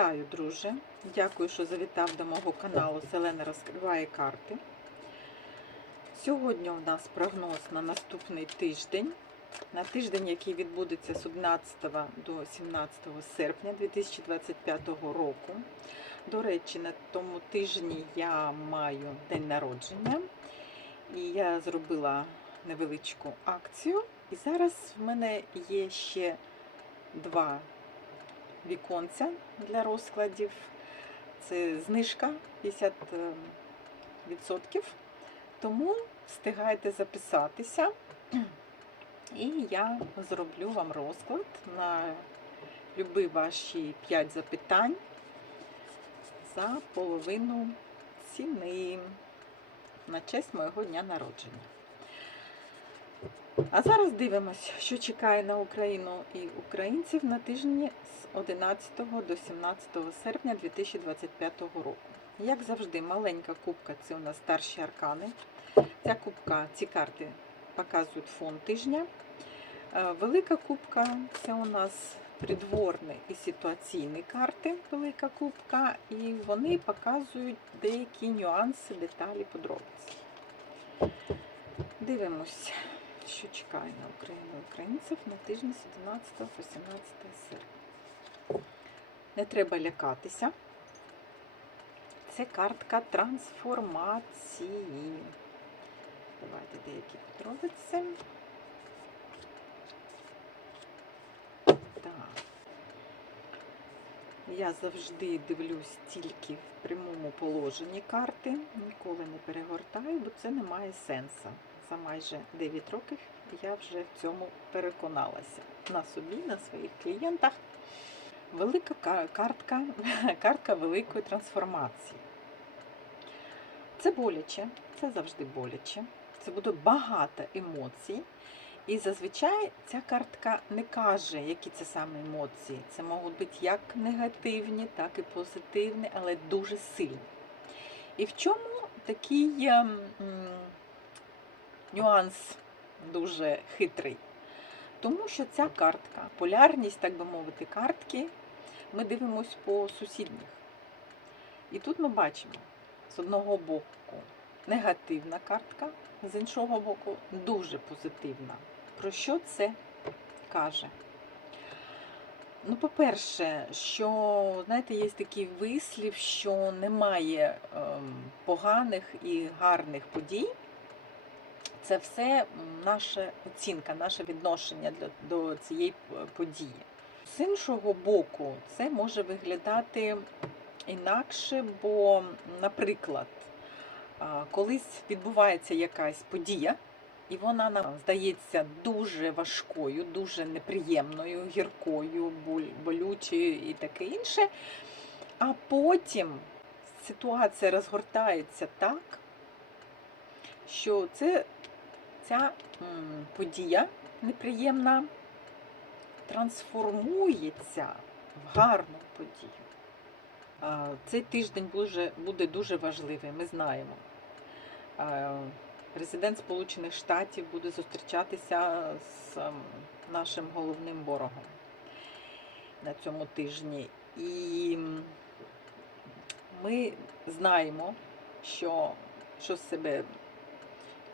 Вітаю, друже! Дякую, що завітав до мого каналу Селена розкриває карти. Сьогодні у нас прогноз на наступний тиждень. На тиждень, який відбудеться з 11 до 17 серпня 2025 року. До речі, на тому тижні я маю день народження. І я зробила невеличку акцію. І зараз в мене є ще два віконця для розкладів. Це знижка 50%. Тому встигайте записатися, і я зроблю вам розклад на любі ваші 5 запитань за половину ціни на честь моєго дня народження. А зараз дивимось, що чекає на Україну і українців на тижні з 11 до 17 серпня 2025 року. Як завжди, маленька кубка це у нас старші аркани. Ця кубка, ці карти показують фон тижня. Е, Велика кубка це у нас придворні і ситуаційні карти, велика кубка, і вони показують деякі нюанси, деталі, подробиці. Дивимось що чекає на Україну українців на тижні з 11 по 17 серпня. Не треба лякатися. Це картка трансформації. Давайте деякі подробиці. Я завжди дивлюсь тільки в прямому положенні карти, ніколи не перегортаю, бо це не має сенсу за майже 9 років я вже в цьому переконалася на собі, на своїх клієнтах. Велика картка, картка великої трансформації. Це боляче, це завжди боляче. Це буде багато емоцій. І зазвичай ця картка не каже, які це саме емоції. Це можуть бути як негативні, так і позитивні, але дуже сильні. І в чому такий м, нюанс дуже хитрий. Тому що ця картка, полярність, так би мовити, картки, ми дивимося по сусідніх. І тут ми бачимо з одного боку негативна картка, з іншого боку дуже позитивна. Про що це каже? Ну, по-перше, що, знаєте, є такий вислів, що немає ем, поганих і гарних подій це все наша оцінка, наше відношення до цієї події. З іншого боку, це може виглядати інакше, бо, наприклад, колись відбувається якась подія, і вона нам здається дуже важкою, дуже неприємною, гіркою, болючою і таке інше. А потім ситуація розгортається так, що це ця подія неприємна трансформується в гарну подію. Цей тиждень буде дуже важливий, ми знаємо. Президент Сполучених Штатів буде зустрічатися з нашим головним ворогом на цьому тижні. І ми знаємо, що, що себе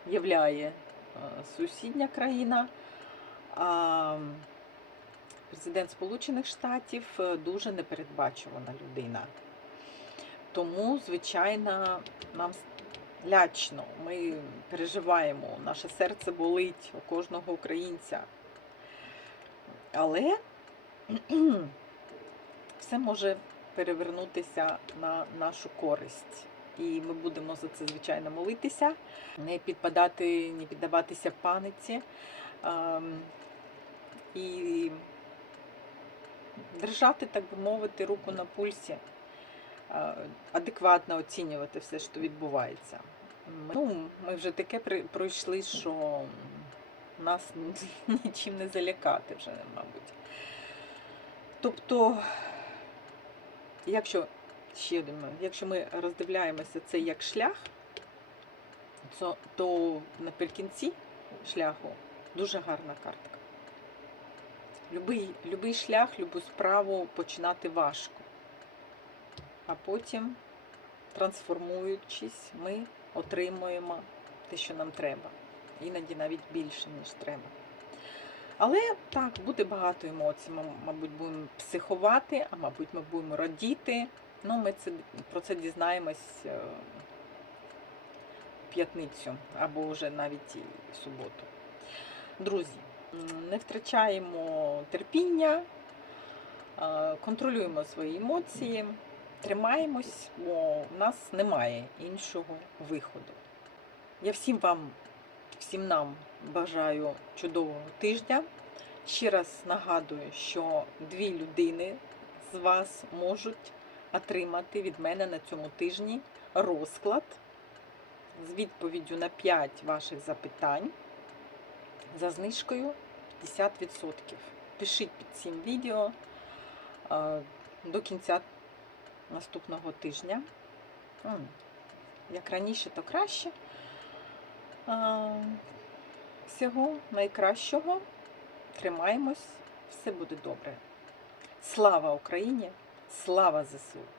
являє сусідня країна. Президент Сполучених Штатів е, дуже непередбачувана людина. Тому, звичайно, нам лячно, ми переживаємо, наше серце болить у кожного українця. Але все може перевернутися на нашу користь і ми будемо за це звичайно молитися, не підпадати, не піддаватися паниці і держати, так би мовити, руку на пульсі, адекватно оцінювати все, що відбувається. Ну, Ми вже таке пройшли, що нас нічим не залякати вже, мабуть. Тобто, якщо ще один момент. Якщо ми роздивляємося це як шлях, то, то наприкінці шляху дуже гарна картка. Любий, любий шлях, любу справу починати важко. а потім, трансформуючись, ми отримуємо те, що нам треба. Іноді навіть більше, ніж треба. Але так, буде багато емоцій. Ми, мабуть, будемо психувати, а мабуть, ми будемо радіти. Ну, ми це, про це дізнаємось е, п'ятницю або вже навіть і суботу. Друзі, не втрачаємо терпіння, е, контролюємо свої емоції, тримаємось, бо в нас немає іншого виходу. Я всім вам, всім нам бажаю чудового тижня. Ще раз нагадую, що дві людини з вас можуть отримати від мене на цьому тижні розклад з відповіддю на 5 ваших запитань за знижкою 50%. Пишіть під цим відео е, до кінця наступного тижня. Як раніше, то краще. Е, Всього найкращого. Тримаємось, все буде добре. Слава Україні! Слава ЗСУ!